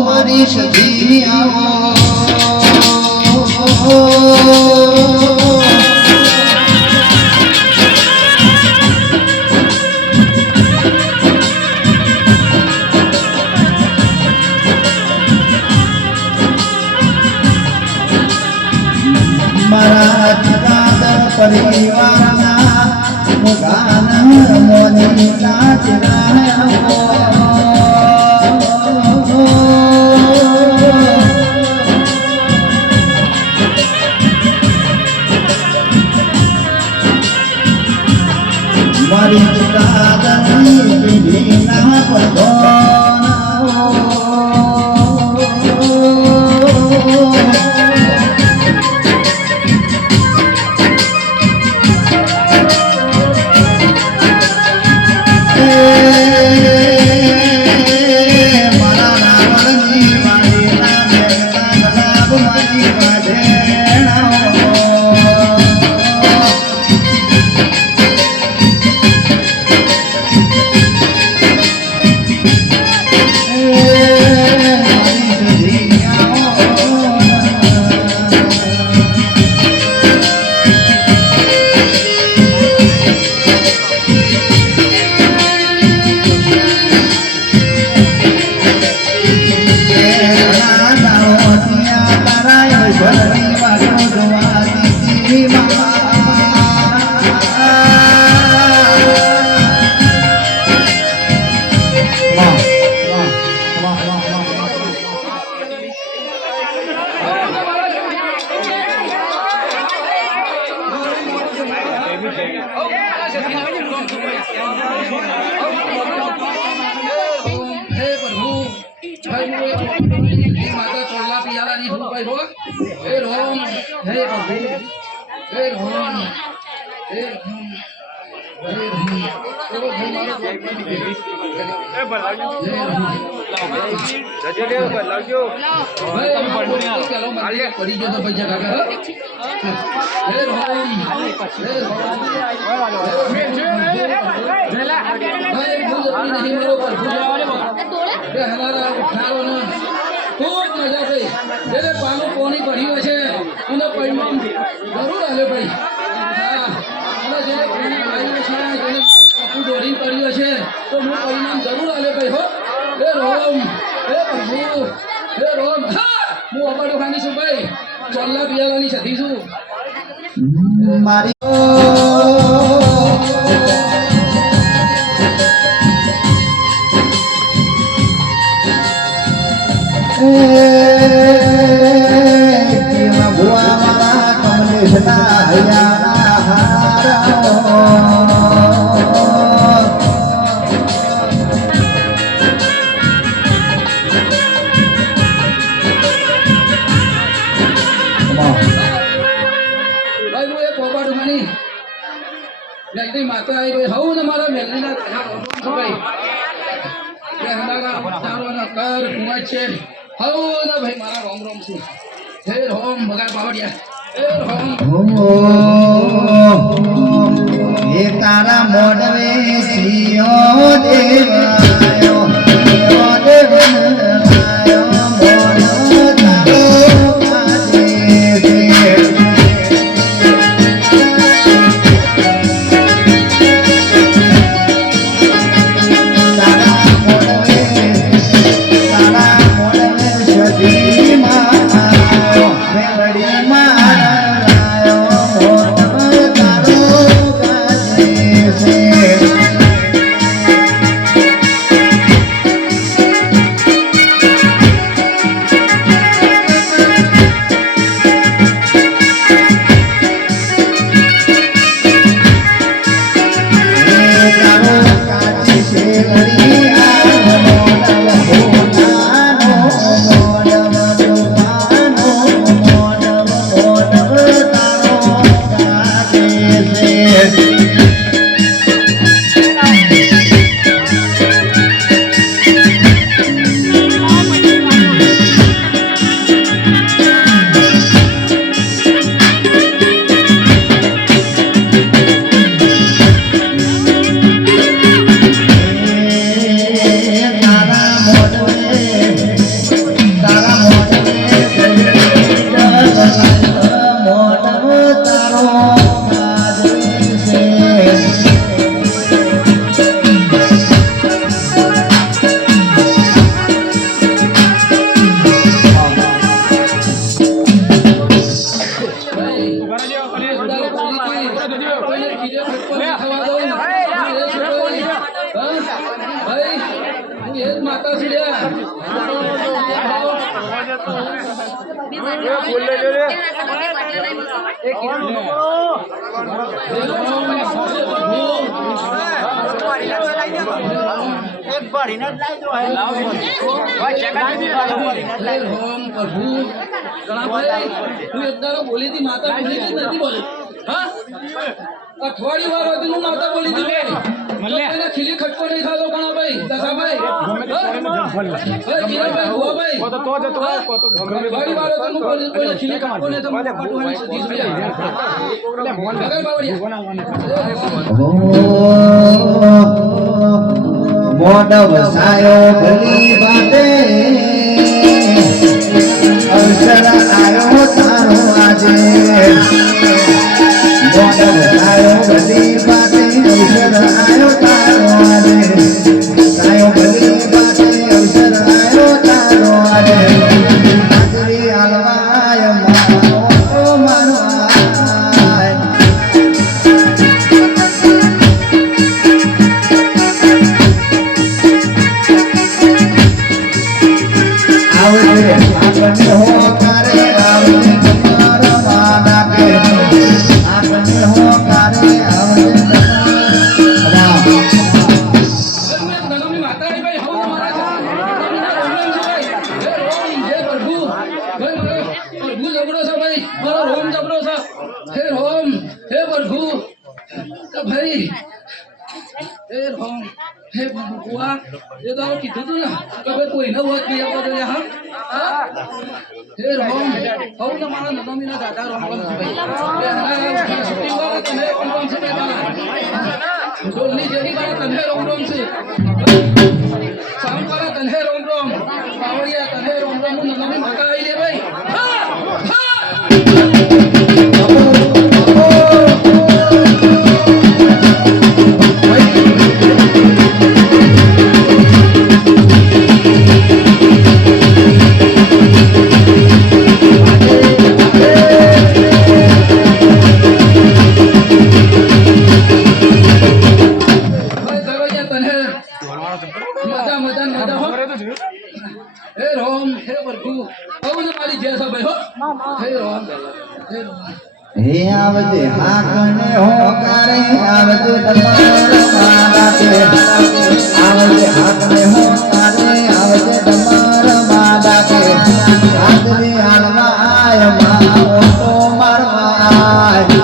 મારી સધી આવો મારા જગાદર પરિવારના ગાના મોની નાચ મારી જગાદરની પીડીના પાણી ભર્યું છે અને પરિણામ જરૂર હાલે ભાઈ દોરી કર્યો છે તો હું પરિણામ જરૂર હાલે ભાઈ હો હે રોમ હે પ્રભુ હે રોમ હું અપાડો ખાની છું ભાઈ ચોલ્લા પિયાલાની સધી છું મારી ભુવા મારા કમલેશ ના હૈયાના માતા આવી ગઈ હવું ને મારા મેલના ભાઈ કર કુંવાજ છે હવું ને ભાઈ મારા રોમ રોમ છું હે રોમ બગાડ બાવડિયા એ તારા મોડવે સિયો દેવાયો કોઈને કીધે ખટકો નહીં થવા દઉં. હું એ છું ભાઈ. હા? ભાઈ હું એ જ માતા છું લ્યા. બોલી હતી માતા બોલી હતી નથી બોલી. હા અઠવાડિયું વાર હતી હું માતા બોલી હતી ખીલી ખટકો નહીં થતો ઘણા ભાઈ દશાભાઈ કિરણભાઈ ભુવાભાઈ અઠવાડિયું વાર હતું હું બોલી ખીલી ખટકો નહીં થતો પટવાની સદી મોડવ સાયો ભલી બાતે અવસર આયો તારો આજે મોડવ સાયો ભલી બાતે અવસર આયો તારો આજે સાયો ભલી બાતે અવસર આયો તારો આજે હાજરી આલવાય મારો માનો ये तो कितने तो ना कभी कोई ना बहुत नहीं आता तो यहाँ हे रोम और ना मारा ना मी ना दादा रोम कौन से भाई ये हमारा शूटिंग वाला तो है कौन से बेटा डोली जेडी वाला तन्हे रोम रोम से शाम वाला तन्हे रोम रोम पावड़िया तन्हे रोम रोम ना मी मका आई ले भाई हाँ हाँ हे आवते हाकने होकारे आवते તમારા માદાતે आवते हाकने होकारे आवते તમારા માદાતે આદમી આલવાય માઓ તો મારવાય